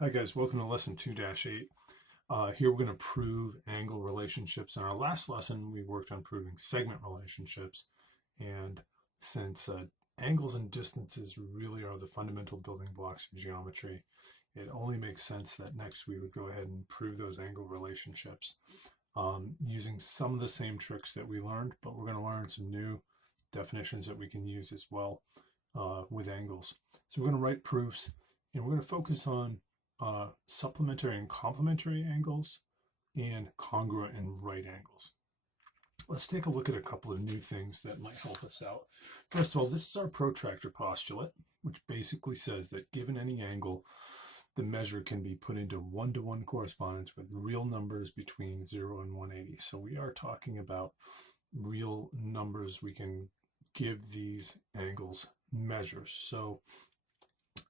Hi guys, welcome to lesson 2-8. Here we're going to prove angle relationships. In our last lesson, we worked on proving segment relationships. And since angles and distances really are the fundamental building blocks of geometry, it only makes sense that next we would go ahead and prove those angle relationships using some of the same tricks that we learned, but we're going to learn some new definitions that we can use as well with angles. So we're going to write proofs, and we're going to focus on supplementary and complementary angles and congruent and right angles. Let's take a look at a couple of new things that might help us out. First of all, this is our protractor postulate, which basically says that given any angle, the measure can be put into one-to-one correspondence with real numbers between 0 and 180. So we are talking about real numbers. We can give these angles measures. So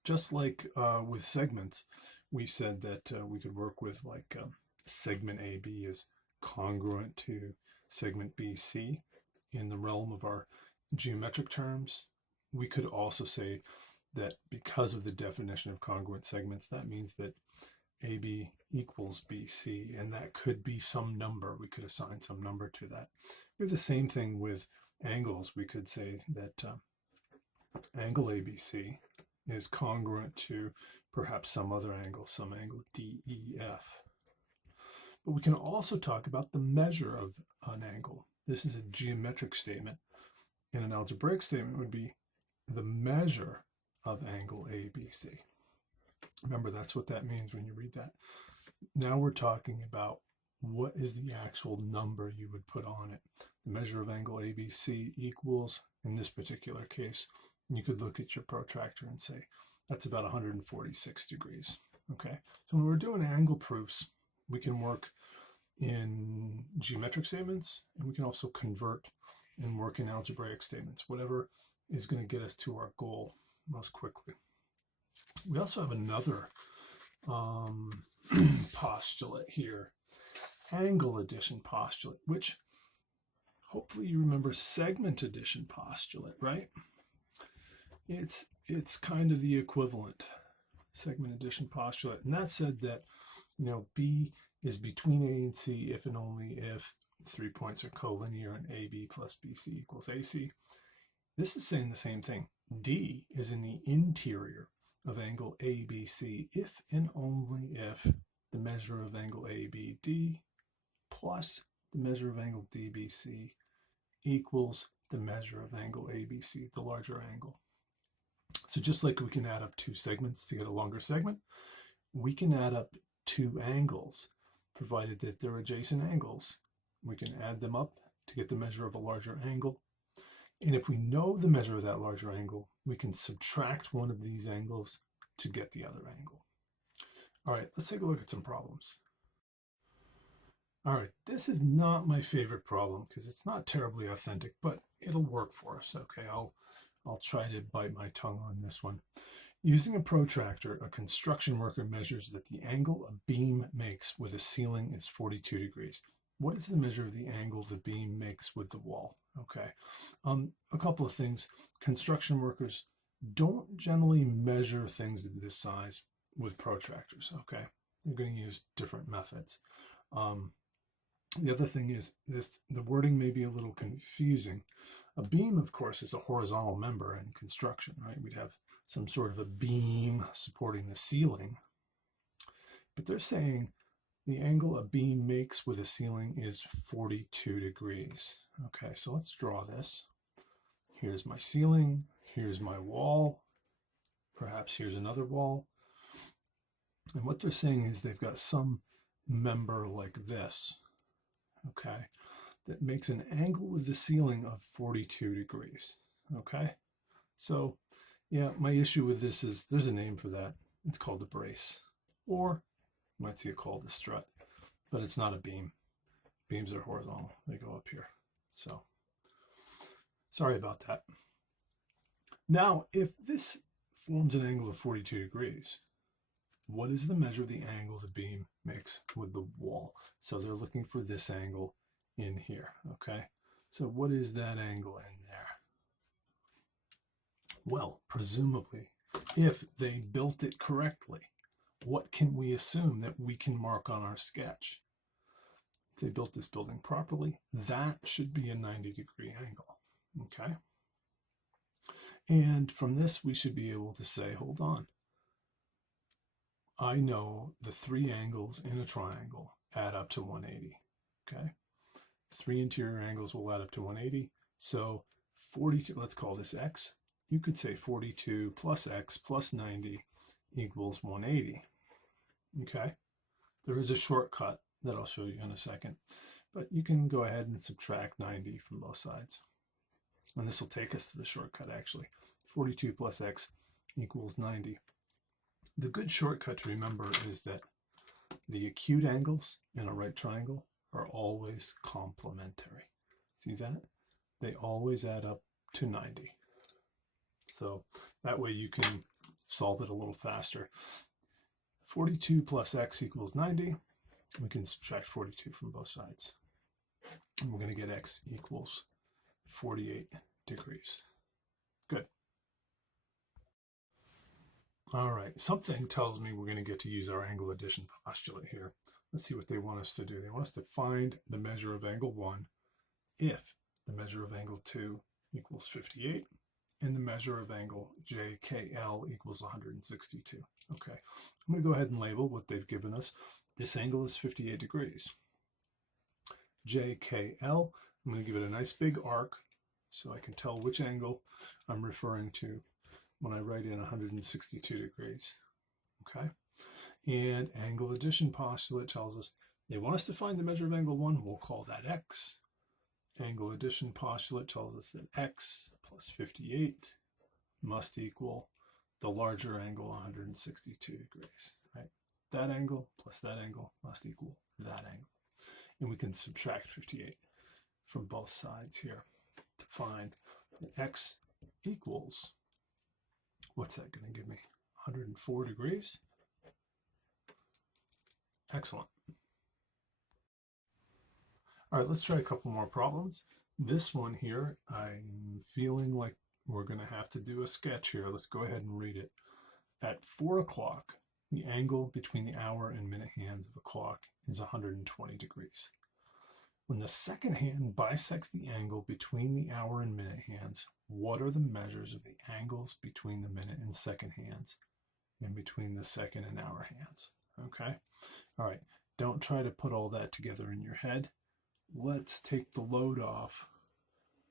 just like with segments, we said that we could work with like segment AB is congruent to segment BC in the realm of our geometric terms. We could also say that because of the definition of congruent segments, that means that AB equals BC, and that could be some number. We could assign some number to that. We have the same thing with angles. We could say that angle ABC is congruent to perhaps some other angle, some angle DEF. But we can also talk about the measure of an angle. This is a geometric statement, and an algebraic statement would be the measure of angle ABC. Remember, that's what that means when you read that. Now we're talking about what is the actual number you would put on it. The measure of angle ABC equals, in this particular case, you could look at your protractor and say, that's about 146 degrees. Okay, so when we're doing angle proofs, we can work in geometric statements, and we can also convert and work in algebraic statements, whatever is going to get us to our goal most quickly. We also have another postulate here, angle addition postulate, which hopefully you remember segment addition postulate, right? It's kind of the equivalent, segment addition postulate. And that said that, B is between A and C if and only if 3 points are collinear and AB plus BC equals AC. This is saying the same thing. D is in the interior of angle ABC if and only if the measure of angle ABD plus the measure of angle DBC equals the measure of angle ABC, the larger angle. So just like we can add up two segments to get a longer segment, we can add up two angles, provided that they're adjacent angles. We can add them up to get the measure of a larger angle. And if we know the measure of that larger angle, we can subtract one of these angles to get the other angle. All right, let's take a look at some problems. All right, this is not my favorite problem because it's not terribly authentic, but it'll work for us. Okay, I'll try to bite my tongue on this one. Using a protractor, a construction worker measures that the angle a beam makes with a ceiling is 42 degrees. What is the measure of the angle the beam makes with the wall? Okay, a couple of things. Construction workers don't generally measure things of this size with protractors. Okay, they're going to use different methods. The other thing is the wording may be a little confusing. A beam, of course, is a horizontal member in construction, right? We'd have some sort of a beam supporting the ceiling. But they're saying the angle a beam makes with a ceiling is 42 degrees. Okay, so let's draw this. Here's my ceiling. Here's my wall. Perhaps here's another wall. And what they're saying is they've got some member like this, okay, that makes an angle with the ceiling of 42 degrees. Okay, so yeah, my issue with this is there's a name for that. It's called a brace, or you might see it called a strut, but it's not a beam. Beams are horizontal, they go up here. So sorry about that. Now, if this forms an angle of 42 degrees, what is the measure of the angle the beam makes with the wall? So they're looking for this angle in here, okay? So what is that angle in there? Well, presumably, if they built it correctly, what can we assume that we can mark on our sketch? If they built this building properly, that should be a 90-degree angle, okay? And from this, we should be able to say, hold on, I know the three angles in a triangle add up to 180, okay? Three interior angles will add up to 180, so 42, let's call this x. You could say 42 plus x plus 90 equals 180, okay? There is a shortcut that I'll show you in a second, but you can go ahead and subtract 90 from both sides. And this will take us to the shortcut, actually. 42 plus x equals 90. The good shortcut to remember is that the acute angles in a right triangle are always complementary. See that? They always add up to 90. So that way you can solve it a little faster. 42 plus x equals 90. We can subtract 42 from both sides. And we're going to get x equals 48 degrees. Good. All right, something tells me we're going to get to use our angle addition postulate here. Let's see what they want us to do. They want us to find the measure of angle 1 if the measure of angle 2 equals 58 and the measure of angle JKL equals 162. Okay, I'm going to go ahead and label what they've given us. This angle is 58 degrees. JKL, I'm going to give it a nice big arc so I can tell which angle I'm referring to when I write in 162 degrees. Okay, and angle addition postulate tells us they want us to find the measure of angle 1. We'll call that x. Angle addition postulate tells us that x plus 58 must equal the larger angle 162 degrees. Right? That angle plus that angle must equal that angle. And we can subtract 58 from both sides here to find that x equals, what's that going to give me? 104 degrees? Excellent. All right, let's try a couple more problems. This one here, I'm feeling like we're going to have to do a sketch here. Let's go ahead and read it. At 4 o'clock, the angle between the hour and minute hands of a clock is 120 degrees. When the second hand bisects the angle between the hour and minute hands, what are the measures of the angles between the minute and second hands and between the second and hour hands? Okay? All right, don't try to put all that together in your head. Let's take the load off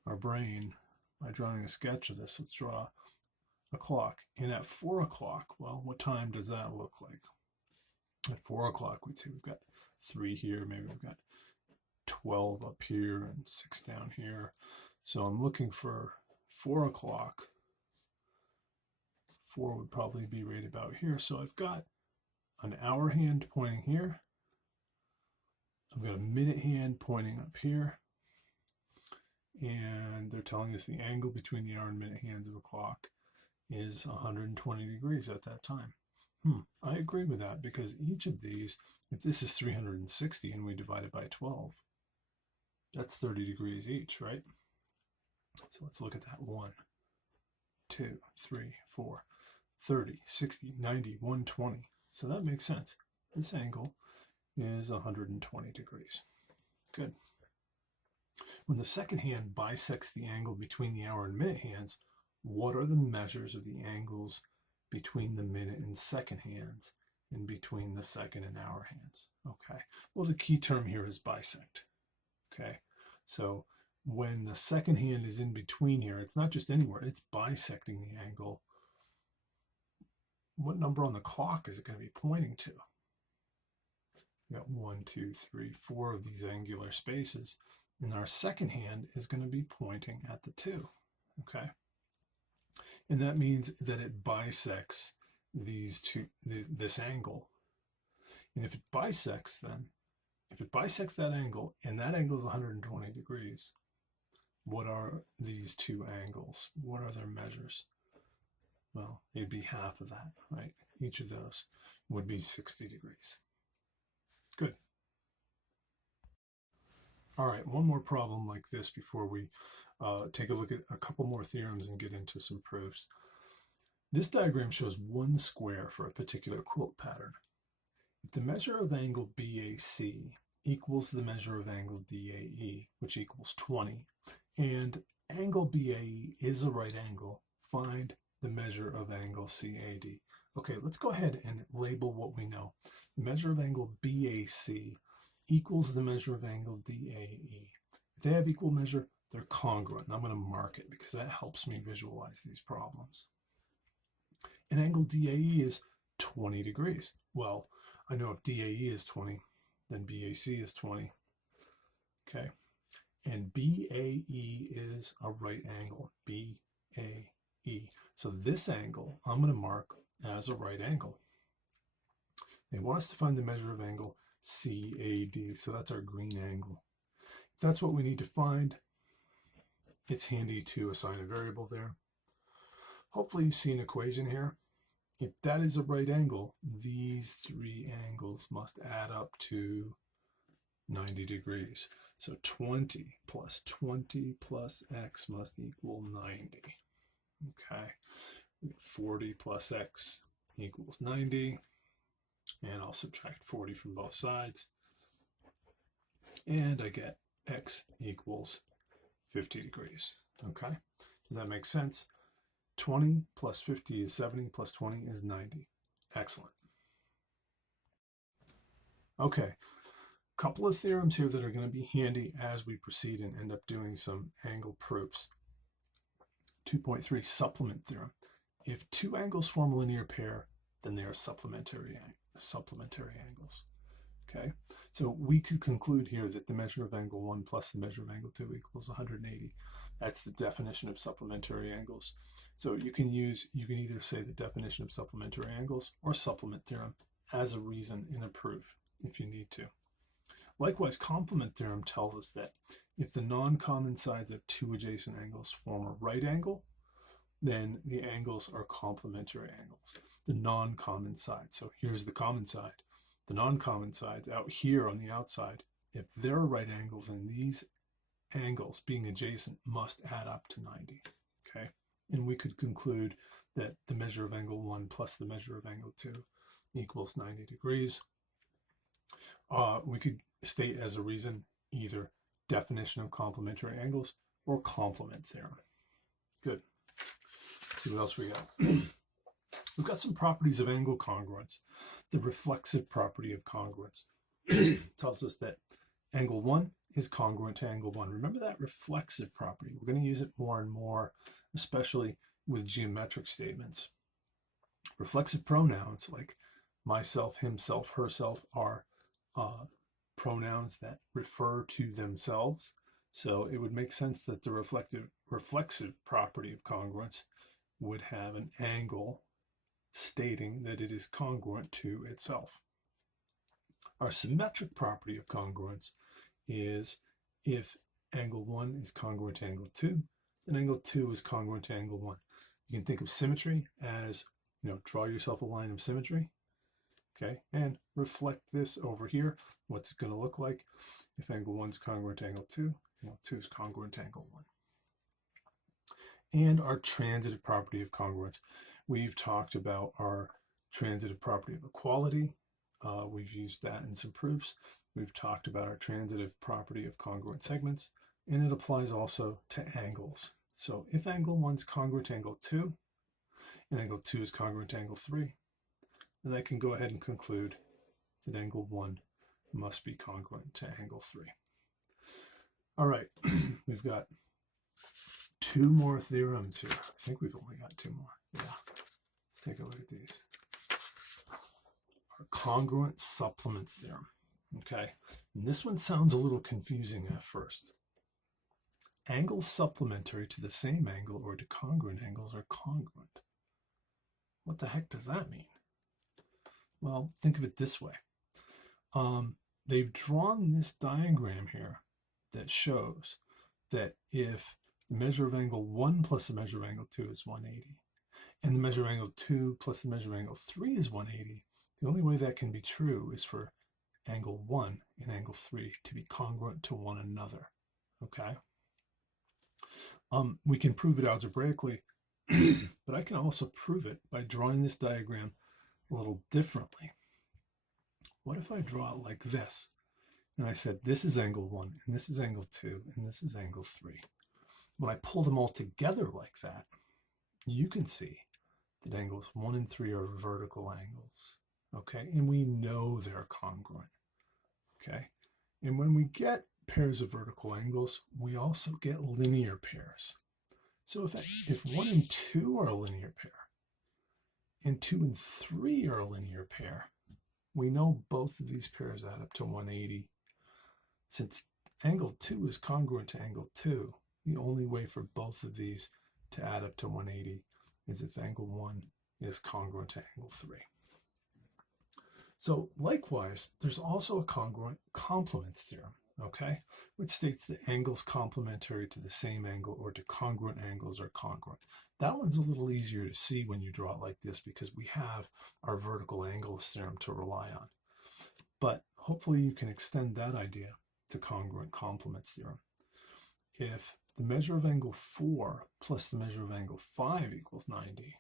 our brain by drawing a sketch of this. Let's draw a clock. And at 4 o'clock, well, what time does that look like? At 4 o'clock, we'd say we've got 3 here, maybe we've got 12 up here and 6 down here. So I'm looking for 4 o'clock. 4 would probably be right about here. So I've got an hour hand pointing here. I've got a minute hand pointing up here. And they're telling us the angle between the hour and minute hands of a clock is 120 degrees at that time. I agree with that because each of these, if this is 360 and we divide it by 12, that's 30 degrees each, right? So let's look at that. 1, 2, 3, 4, 30, 60, 90, 120. So that makes sense. This angle is 120 degrees. Good. When the second hand bisects the angle between the hour and minute hands, what are the measures of the angles between the minute and second hands and between the second and hour hands? Okay. Well, the key term here is bisect. Okay. So when the second hand is in between here, it's not just anywhere, it's bisecting the angle. What number on the clock is it going to be pointing to? We got 1, 2, 3, 4 of these angular spaces, and our second hand is going to be pointing at the 2. Okay, and that means that it bisects these two, this angle. And if it bisects, then if it bisects that angle, and that angle is 120 degrees, what are these two angles? What are their measures? Well, it'd be half of that, right? Each of those would be 60 degrees. Good. All right, one more problem like this before we take a look at a couple more theorems and get into some proofs. This diagram shows one square for a particular quilt pattern. If the measure of angle BAC equals the measure of angle DAE, which equals 20, and angle BAE is a right angle, find the measure of angle CAD. Okay, let's go ahead and label what we know. The measure of angle BAC equals the measure of angle DAE. If they have equal measure, they're congruent. And I'm going to mark it because that helps me visualize these problems. And angle DAE is 20 degrees. Well, I know if DAE is 20, then BAC is 20. Okay. And BAE is a right angle. BAE. So this angle I'm going to mark as a right angle. They want us to find the measure of angle CAD. So that's our green angle. If that's what we need to find, it's handy to assign a variable there. Hopefully you see an equation here. If that is a right angle, these three angles must add up to 90 degrees. So 20 plus x must equal 90. Okay. 40 plus x equals 90. And I'll subtract 40 from both sides. And I get x equals 50 degrees. Okay. Does that make sense? 20 plus 50 is 70, plus 20 is 90. Excellent. Okay, a couple of theorems here that are going to be handy as we proceed and end up doing some angle proofs. 2.3 supplement theorem. If two angles form a linear pair, then they are supplementary angles. Okay, so we could conclude here that the measure of angle 1 plus the measure of angle 2 equals 180. That's the definition of supplementary angles. So you can either say the definition of supplementary angles or supplement theorem as a reason in a proof if you need to. Likewise, complement theorem tells us that if the non-common sides of two adjacent angles form a right angle, then the angles are complementary angles. The non-common side. So here's the common side. The non-common sides out here on the outside, if they're a right angle, then these angles being adjacent must add up to 90. Okay, and we could conclude that the measure of angle 1 plus the measure of angle 2 equals 90 degrees. We could state as a reason either definition of complementary angles or complement theorem. Good. Let's see what else we got. We've got some properties of angle congruence. The reflexive property of congruence tells us that angle 1 is congruent to angle 1. Remember that reflexive property. We're going to use it more and more, especially with geometric statements. Reflexive pronouns like myself, himself, herself are pronouns that refer to themselves. So it would make sense that the reflexive property of congruence would have an angle stating that it is congruent to itself. Our symmetric property of congruence is if angle 1 is congruent to angle 2, then angle 2 is congruent to angle 1. You can think of symmetry as, draw yourself a line of symmetry, okay, and reflect this over here. What's it going to look like? If angle 1 is congruent to angle 2, angle 2 is congruent to angle 1. And our transitive property of congruence. We've talked about our transitive property of equality. We've used that in some proofs. We've talked about our transitive property of congruent segments, and it applies also to angles. So if angle 1 is congruent to angle 2, and angle 2 is congruent to angle 3, then I can go ahead and conclude that angle 1 must be congruent to angle 3. All right, we've got 2 more theorems here. I think we've only got 2 more. Yeah, let's take a look at these. Our congruent supplements theorem. Okay, and this one sounds a little confusing at first. Angles supplementary to the same angle or to congruent angles are congruent. What the heck does that mean? Well, think of it this way. They've drawn this diagram here that shows that if the measure of angle 1 plus the measure of angle 2 is 180, and the measure of angle 2 plus the measure of angle 3 is 180, the only way that can be true is for angle 1 and angle 3 to be congruent to one another. Okay? We can prove it algebraically But I can also prove it by drawing this diagram a little differently. What if I draw it like this? And I said, this is angle 1, and this is angle 2, and this is angle 3. When I pull them all together like that, you can see that angles 1 and 3 are vertical angles, okay? And we know they're congruent, okay? And when we get pairs of vertical angles, we also get linear pairs. So if 1 and 2 are a linear pair, and 2 and 3 are a linear pair, we know both of these pairs add up to 180. Since angle 2 is congruent to angle 2, the only way for both of these to add up to 180 is if angle 1 is congruent to angle 3. So likewise, there's also a congruent complements theorem, okay, which states that angles complementary to the same angle or to congruent angles are congruent. That one's a little easier to see when you draw it like this because we have our vertical angles theorem to rely on. But hopefully you can extend that idea to congruent complements theorem. If the measure of angle 4 plus the measure of angle 5 equals 90,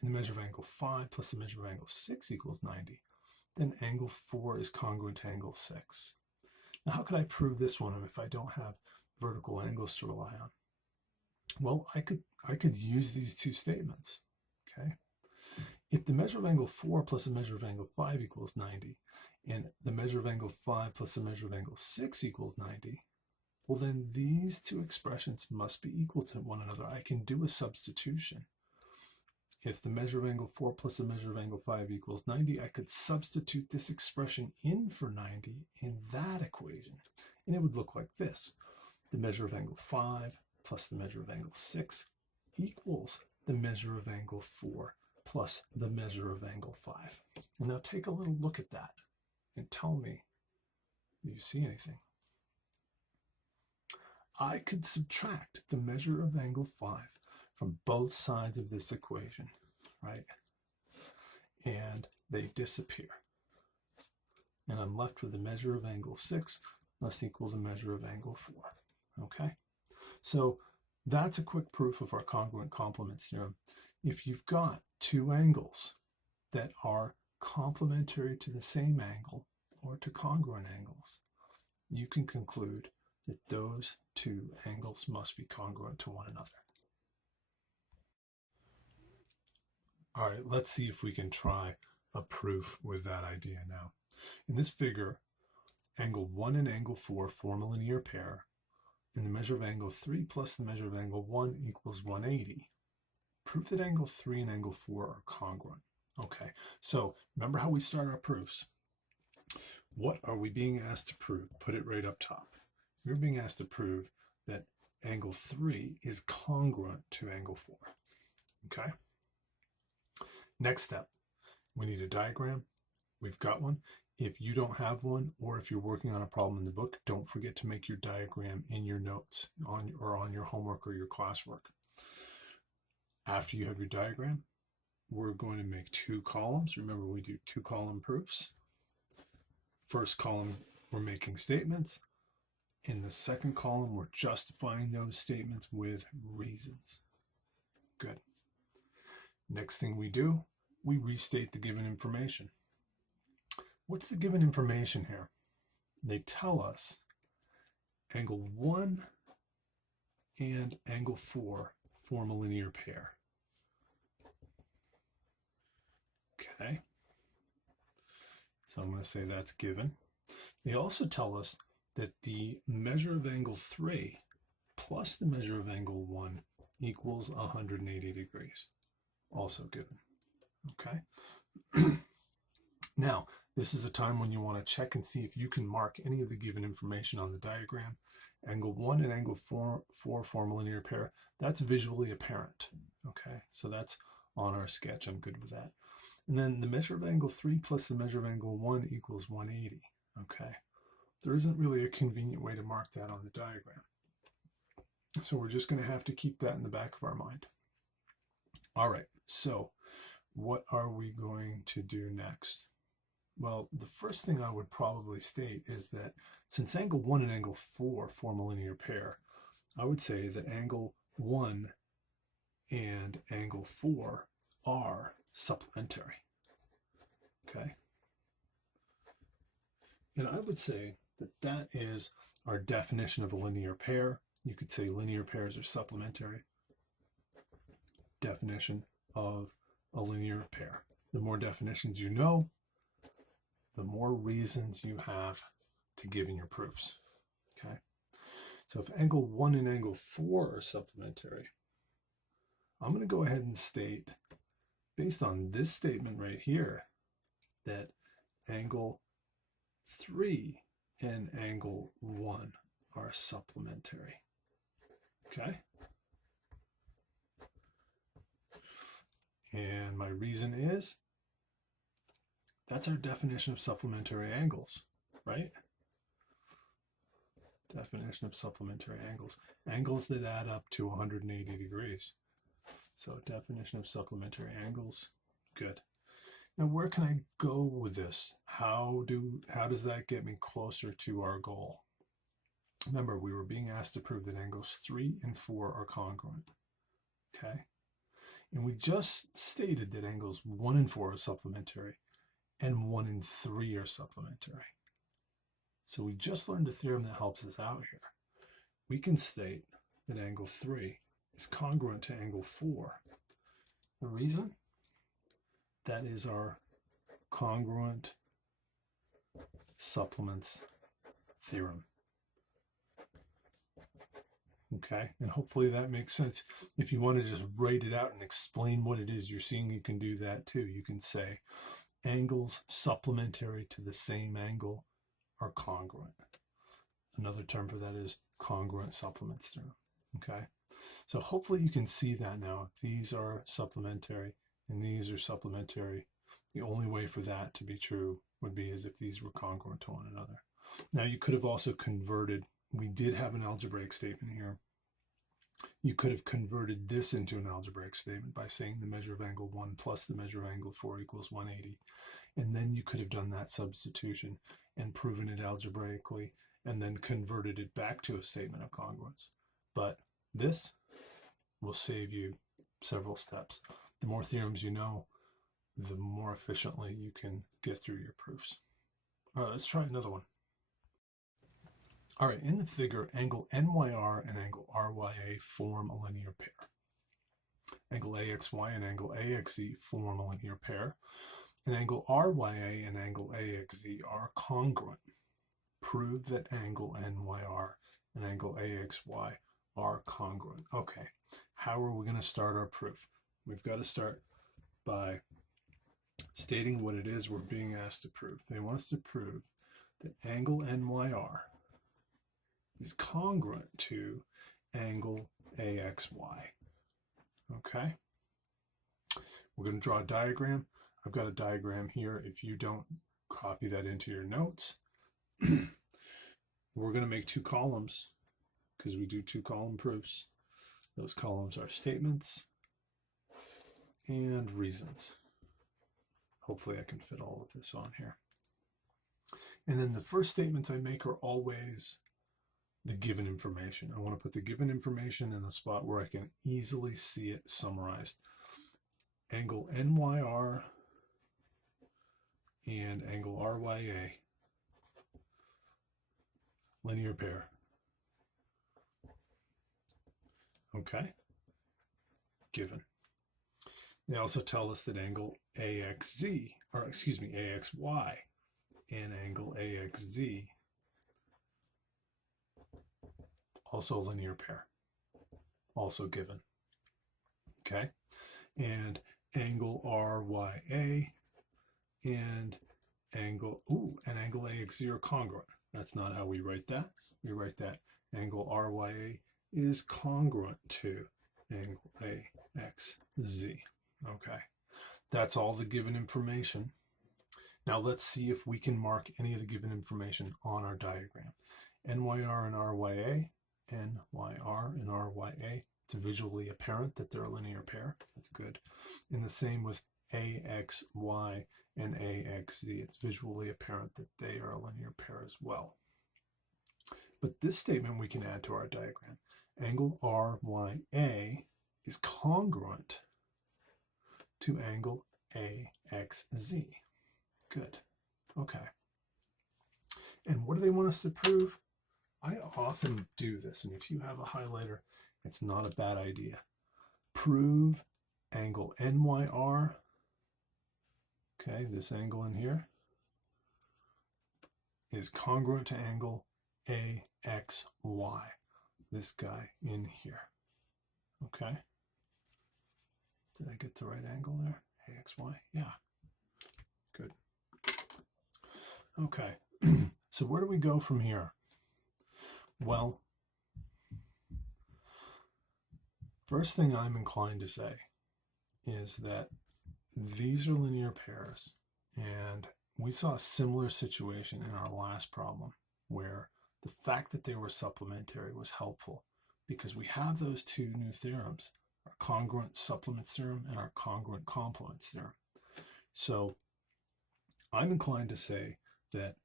and the measure of angle 5 plus the measure of angle 6 equals 90, then angle 4 is congruent to angle 6. Now, how could I prove this one if I don't have vertical angles to rely on? Well, I could use these two statements, okay? If the measure of angle 4 plus the measure of angle 5 equals 90, and the measure of angle 5 plus the measure of angle 6 equals 90, well, then these two expressions must be equal to one another. I can do a substitution. If the measure of angle 4 plus the measure of angle 5 equals 90, I could substitute this expression in for 90 in that equation. And it would look like this. The measure of angle 5 plus the measure of angle 6 equals the measure of angle 4 plus the measure of angle 5. And now take a little look at that and tell me, do you see anything? I could subtract the measure of angle 5 from both sides of this equation, right? And they disappear. And I'm left with the measure of angle 6 must equal the measure of angle 4, okay? So that's a quick proof of our congruent complements theorem. If you've got two angles that are complementary to the same angle or to congruent angles, you can conclude that those two angles must be congruent to one another. All right, let's see if we can try a proof with that idea now. In this figure, angle 1 and angle 4 form a linear pair, and the measure of angle 3 plus the measure of angle 1 equals 180. Prove that angle 3 and angle 4 are congruent. Okay, so remember how we start our proofs. What are we being asked to prove? Put it right up top. We're being asked to prove that angle 3 is congruent to angle 4. Okay? Next step, we need a diagram. We've got one. If you don't have one, or if you're working on a problem in the book, don't forget to make your diagram in your notes or on your homework or your classwork. After you have your diagram, we're going to make two columns. Remember, we do two column proofs. First column, we're making statements. In the second column, we're justifying those statements with reasons. Good. Next thing we do, we restate the given information. What's the given information here? They tell us angle 1 and angle 4 form a linear pair. Okay. So I'm going to say that's given. They also tell us that the measure of angle 3 plus the measure of angle 1 equals 180 degrees. Also given. Okay. Now, this is a time when you want to check and see if you can mark any of the given information on the diagram. Angle 1 and angle 4 form a linear pair. That's visually apparent. Okay, so that's on our sketch. I'm good with that. And then the measure of angle 3 plus the measure of angle 1 equals 180. Okay, there isn't really a convenient way to mark that on the diagram. So we're just going to have to keep that in the back of our mind. All right, so what are we going to do next? Well, the first thing I would probably state is that since angle 1 and angle 4 form a linear pair, I would say that angle 1 and and angle 4 are supplementary. Okay? And I would say that that is our definition of a linear pair. You could say linear pairs are supplementary. Definition of a linear pair. The more definitions you know, the more reasons you have to give in your proofs. Okay? So if angle 1 and angle 4 are supplementary, I'm going to go ahead and state, based on this statement right here, that angle 3 and angle 1 are supplementary. Okay? And my reason is, that's our definition of supplementary angles, right? Definition of supplementary angles. Angles that add up to 180 degrees. So definition of supplementary angles, good. Now where can I go with this? How does that get me closer to our goal? Remember, we were being asked to prove that angles 3 and 4 are congruent. Okay? And we just stated that angles 1 and 4 are supplementary and 1 and 3 are supplementary. So we just learned a theorem that helps us out here. We can state that angle 3 is congruent to angle 4. The reason? That is our congruent supplements theorem. Okay, and hopefully that makes sense. If you want to just write it out and explain what it is you're seeing, you can do that too. You can say angles supplementary to the same angle are congruent. Another term for that is congruent supplements theorem. Okay, so hopefully you can see that now. If these are supplementary and these are supplementary, the only way for that to be true would be as if these were congruent to one another. Now you could have also converted, we did have an algebraic statement here. You could have converted this into an algebraic statement by saying the measure of angle 1 plus the measure of angle 4 equals 180. And then you could have done that substitution and proven it algebraically and then converted it back to a statement of congruence. But this will save you several steps. The more theorems you know, the more efficiently you can get through your proofs. All right, let's try another one. All right, in the figure, angle NYR and angle RYA form a linear pair. Angle AXY and angle AXZ form a linear pair. And angle RYA and angle AXZ are congruent. Prove that angle NYR and angle AXY are congruent. Okay, how are we going to start our proof? We've got to start by stating what it is we're being asked to prove. They want us to prove that angle NYR is congruent to angle AXY. Okay? We're going to draw a diagram. I've got a diagram here. If you don't copy that into your notes, we're going to make two columns because we do two column proofs. Those columns are statements and reasons. Hopefully I can fit all of this on here. And then the first statements I make are always the given information. I want to put the given information in a spot where I can easily see it summarized. Angle NYR and angle RYA, linear pair. Okay, given. They also tell us that angle AXY and angle AXZ also a linear pair, also given. Okay, and angle RYA and angle AXZ are congruent. That's not how we write that. We write that angle RYA is congruent to angle AXZ. Okay, that's all the given information. Now let's see if we can mark any of the given information on our diagram. NYR and RYA, it's visually apparent that they're a linear pair. That's good. And the same with AXY and AXZ. It's visually apparent that they are a linear pair as well. But this statement we can add to our diagram. Angle RYA is congruent to angle AXZ. Good. Okay. And what do they want us to prove? I often do this, and if you have a highlighter, it's not a bad idea. Prove angle NYR, okay, this angle in here, is congruent to angle AXY, this guy in here. Okay. Did I get the right angle there? AXY? Yeah. Good. Okay. So where do we go from here? Well, first thing I'm inclined to say is that these are linear pairs, and we saw a similar situation in our last problem where the fact that they were supplementary was helpful because we have those two new theorems, our congruent supplements theorem and our congruent complements theorem. So I'm inclined to say that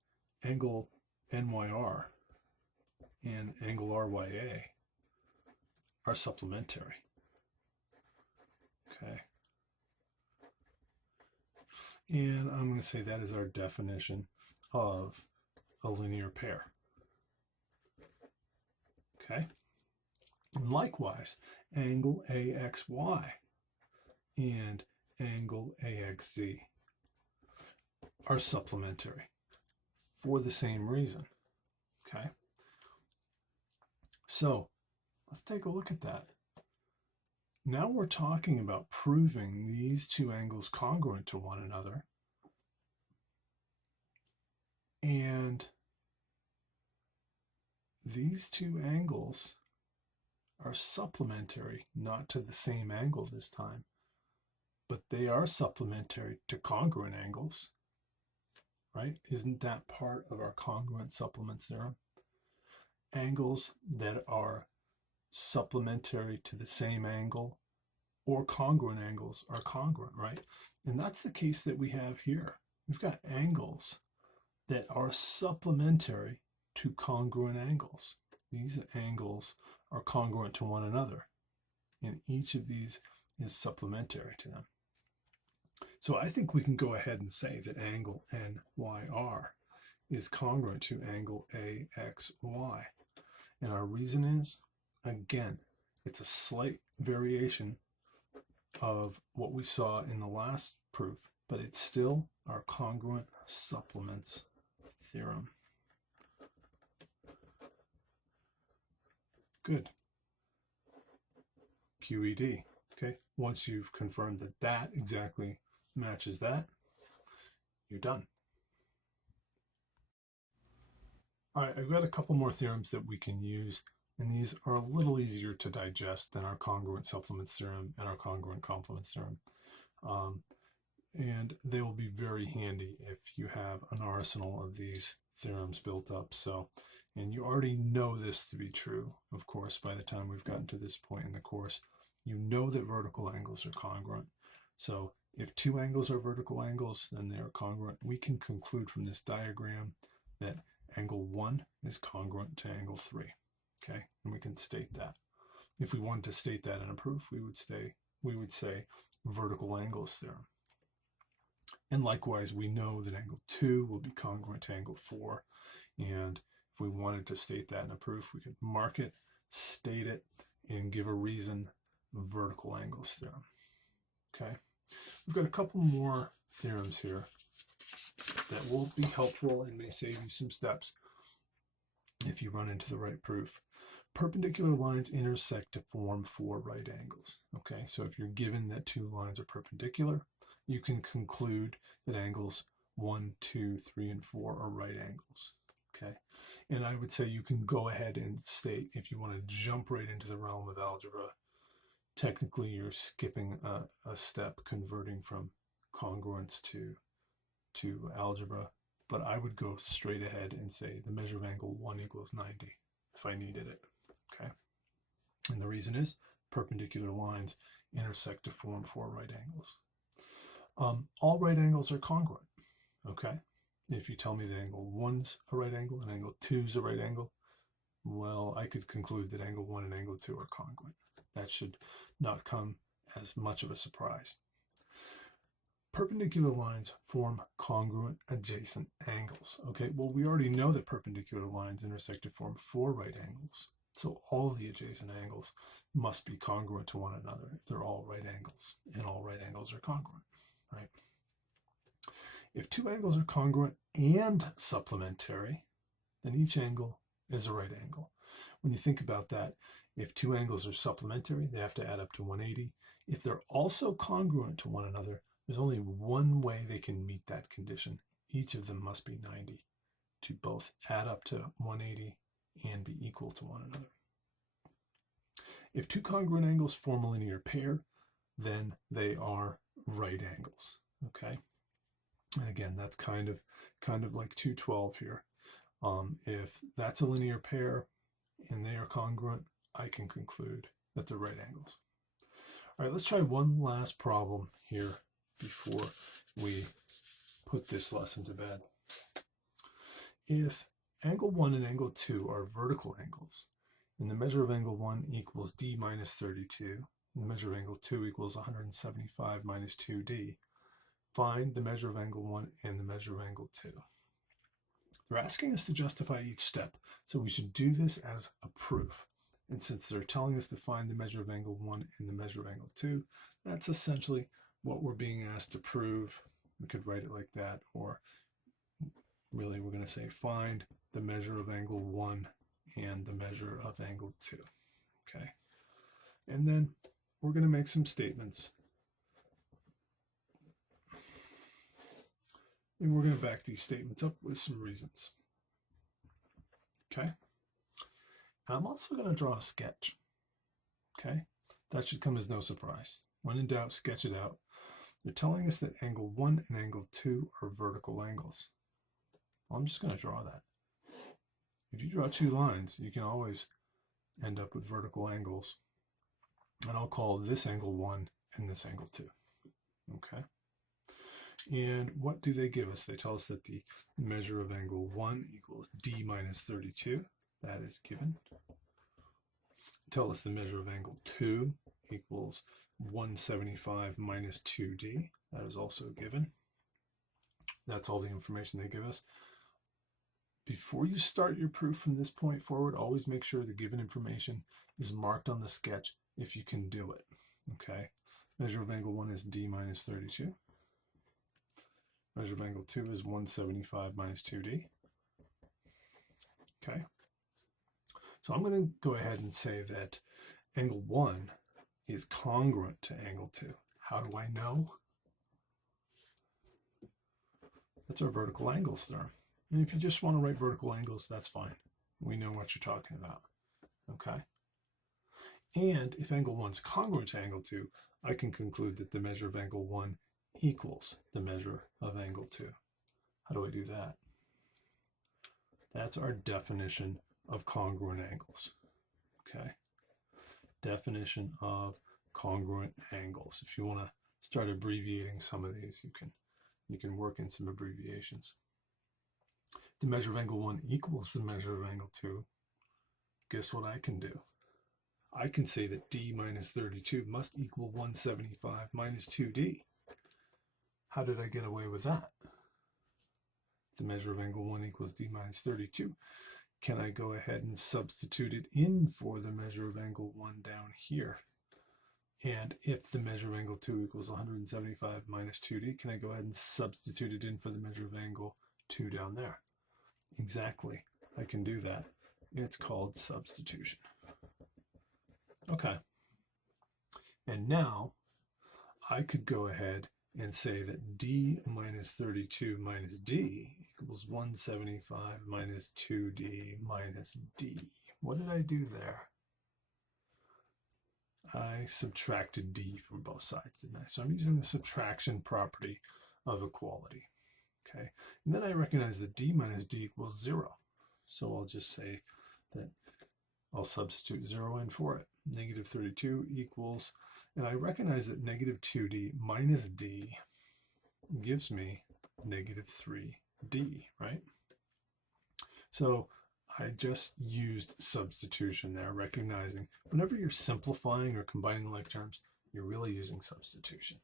angle NYR and angle RYA are supplementary. Okay. And I'm going to say that is our definition of a linear pair. Okay. And likewise, angle AXY and angle AXZ are supplementary for the same reason. Okay. So let's take a look at that. Now we're talking about proving these two angles congruent to one another. And these two angles are supplementary, not to the same angle this time, but they are supplementary to congruent angles, right? Isn't that part of our congruent supplements theorem? Angles that are supplementary to the same angle or congruent angles are congruent, right? And that's the case that we have here. We've got angles that are supplementary to congruent angles. These angles are congruent to one another, and each of these is supplementary to them. So I think we can go ahead and say that angle NYR is congruent to angle AXY. And our reason is, again, it's a slight variation of what we saw in the last proof, but it's still our congruent supplements theorem. Good. QED. Okay, once you've confirmed that that exactly matches that, you're done. All right, I've got a couple more theorems that we can use, and these are a little easier to digest than our congruent supplements theorem and our congruent complements theorem. And they will be very handy if you have an arsenal of these theorems built up. So, and you already know this to be true, of course, by the time we've gotten to this point in the course. You know that vertical angles are congruent. So if two angles are vertical angles, then they are congruent. We can conclude from this diagram that angle 1 is congruent to angle 3. Okay, and we can state that. If we wanted to state that in a proof, we would say vertical angles theorem. And likewise, we know that angle 2 will be congruent to angle 4. And if we wanted to state that in a proof, we could mark it, state it, and give a reason, vertical angles theorem. Okay, we've got a couple more theorems here that will be helpful and may save you some steps if you run into the right proof. Perpendicular lines intersect to form 4 right angles. Okay, so if you're given that 2 lines are perpendicular, you can conclude that angles 1, 2, 3, and 4 are right angles. Okay, and I would say you can go ahead and state, if you want to jump right into the realm of algebra, technically you're skipping a step converting from congruence to algebra, but I would go straight ahead and say the measure of angle 1 equals 90 if I needed it. Okay, and the reason is perpendicular lines intersect to form 4 right angles. All right angles are congruent. Okay, if you tell me that angle 1's a right angle and angle 2's a right angle, well, I could conclude that angle 1 and angle 2 are congruent. That should not come as much of a surprise. Perpendicular lines form congruent adjacent angles. Okay, well, we already know that perpendicular lines intersect to form 4 right angles. So all the adjacent angles must be congruent to one another if they're all right angles, and all right angles are congruent, right? If 2 angles are congruent and supplementary, then each angle is a right angle. When you think about that, if 2 angles are supplementary, they have to add up to 180. If they're also congruent to one another, there's only one way they can meet that condition. Each of them must be 90 to both add up to 180 and be equal to one another. If 2 congruent angles form a linear pair, then they are right angles. Okay, and again, that's kind of like 212 here. If that's a linear pair and they are congruent, I can conclude that they're right angles. All right, let's try one last problem here before we put this lesson to bed. If angle 1 and angle 2 are vertical angles, and the measure of angle 1 equals d minus 32, and the measure of angle 2 equals 175 minus 2d, find the measure of angle 1 and the measure of angle 2. They're asking us to justify each step, so we should do this as a proof. And since they're telling us to find the measure of angle 1 and the measure of angle 2, that's essentially what we're being asked to prove. We could write it like that, or really we're going to say find the measure of angle 1 and the measure of angle 2. Okay, and then we're going to make some statements. And we're going to back these statements up with some reasons. Okay, and I'm also going to draw a sketch. Okay, that should come as no surprise. When in doubt, sketch it out. They're telling us that angle 1 and angle 2 are vertical angles. Well, I'm just going to draw that. If you draw 2 lines, you can always end up with vertical angles. And I'll call this angle 1 and this angle 2. Okay. And what do they give us? They tell us that the measure of angle 1 equals d minus 32. That is given. Tell us the measure of angle 2 equals 175 minus 2d. That is also given. That's all the information they give us. Before you start your proof from this point forward, always make sure the given information is marked on the sketch if you can do it. Okay. Measure of angle 1 is d minus 32. Measure of angle 2 is 175 minus 2d. Okay. So I'm going to go ahead and say that angle 1 is congruent to angle 2. How do I know? That's our vertical angles theorem. And if you just want to write vertical angles, that's fine. We know what you're talking about. Okay. And if angle 1 is congruent to angle 2, I can conclude that the measure of angle 1 equals the measure of angle 2. How do I do that? That's our definition of congruent angles. Okay. Definition of congruent angles. If you want to start abbreviating some of these, you can work in some abbreviations. The measure of angle 1 equals the measure of angle 2. Guess what I can do? I can say that d minus 32 must equal 175 minus 2d. How did I get away with that? If the measure of angle 1 equals d minus 32, can I go ahead and substitute it in for the measure of angle 1 down here? And if the measure of angle 2 equals 175 minus 2d, can I go ahead and substitute it in for the measure of angle 2 down there? Exactly. I can do that. It's called substitution. Okay. And now I could go ahead and say that d minus 32 minus d equals 175 minus 2d minus d. What did I do there? I subtracted d from both sides, didn't I? So I'm using the subtraction property of equality. Okay, and then I recognize that d minus d equals 0. So I'll just say that I'll substitute 0 in for it. Negative 32 equals, and I recognize that negative 2d minus d gives me negative 3d, right? So I just used substitution there, recognizing whenever you're simplifying or combining like terms, you're really using substitution.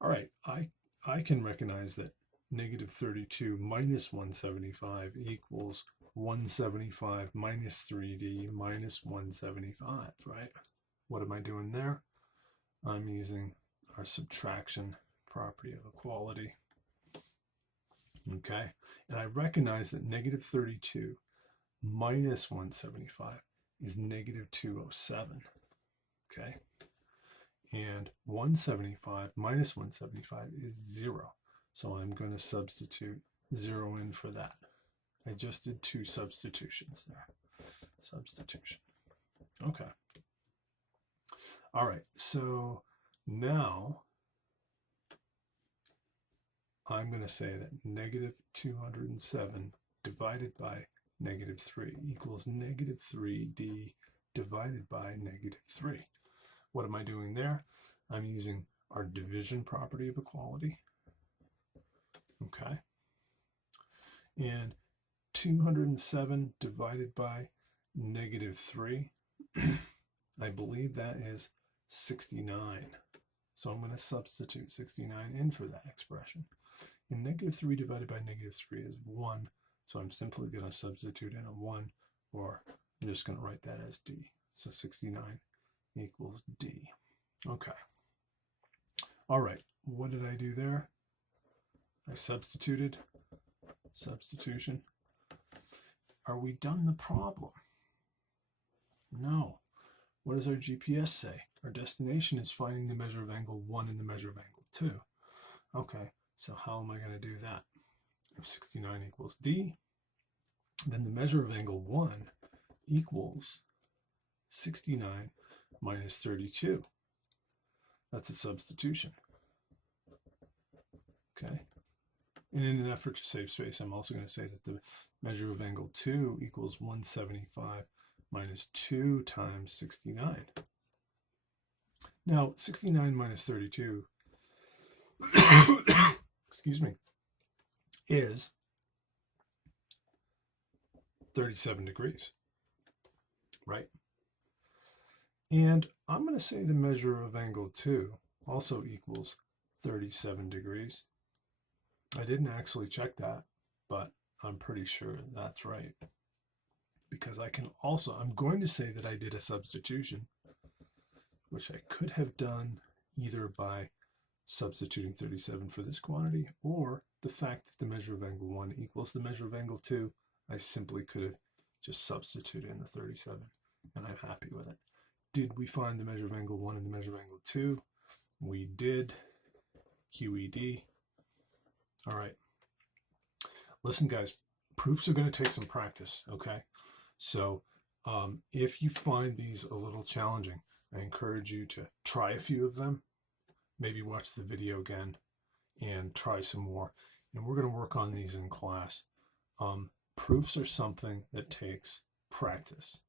All right, I can recognize that negative 32 minus 175 equals 175 minus 3d minus 175, right? What am I doing there? I'm using our subtraction property of equality. Okay, and I recognize that negative 32 minus 175 is negative 207. Okay, and 175 minus 175 is 0. So I'm going to substitute 0 in for that. I just did 2 substitutions there. Substitution. Okay. All right, so now I'm going to say that negative 207 divided by negative 3 equals negative 3d divided by negative 3. What am I doing there? I'm using our division property of equality. Okay. And 207 divided by negative 3, I believe that is 69. So I'm going to substitute 69 in for that expression. And negative 3 divided by negative 3 is 1. So I'm simply going to substitute in a 1, or I'm just going to write that as d. So 69 equals d. Okay. All right. What did I do there? I substituted. Substitution. Are we done the problem? No. What does our GPS say? Our destination is finding the measure of angle 1 and the measure of angle 2. Okay, so how am I going to do that? If 69 equals d, then the measure of angle 1 equals 69 minus 32. That's a substitution. Okay. And in an effort to save space, I'm also going to say that the measure of angle 2 equals 175 minus 2 times 69. Now, 69 minus 32, excuse me, is 37 degrees, right? And I'm going to say the measure of angle 2 also equals 37 degrees. I didn't actually check that, but I'm pretty sure that's right. Because I can also, I'm going to say that I did a substitution, which I could have done either by substituting 37 for this quantity, or the fact that the measure of angle 1 equals the measure of angle 2, I simply could have just substituted in the 37, and I'm happy with it. Did we find the measure of angle 1 and the measure of angle 2? We did. QED. All right. Listen, guys, proofs are going to take some practice, okay? So if you find these a little challenging, I encourage you to try a few of them, maybe watch the video again and try some more. And we're going to work on these in class. Proofs are something that takes practice.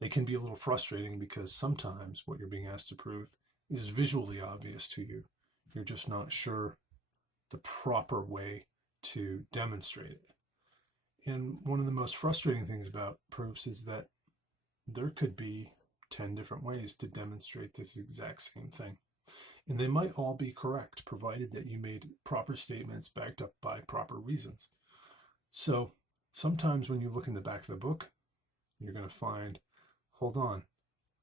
They can be a little frustrating because sometimes what you're being asked to prove is visually obvious to you. You're just not sure the proper way to demonstrate it. And one of the most frustrating things about proofs is that there could be 10 different ways to demonstrate this exact same thing. And they might all be correct, provided that you made proper statements backed up by proper reasons. So sometimes when you look in the back of the book, you're going to find, hold on,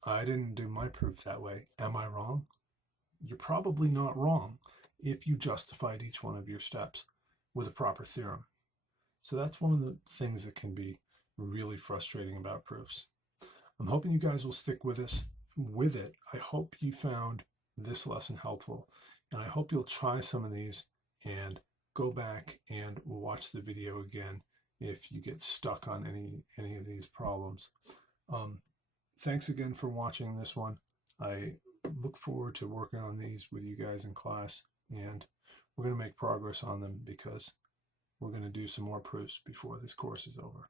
I didn't do my proof that way. Am I wrong? You're probably not wrong if you justified each one of your steps with a proper theorem. So that's one of the things that can be really frustrating about proofs. I'm hoping you guys will stick with us with it. I hope you found this lesson helpful, and I hope you'll try some of these and go back and watch the video again if you get stuck on any of these problems. Thanks again for watching this one. I look forward to working on these with you guys in class, and we're going to make progress on them because we're going to do some more proofs before this course is over.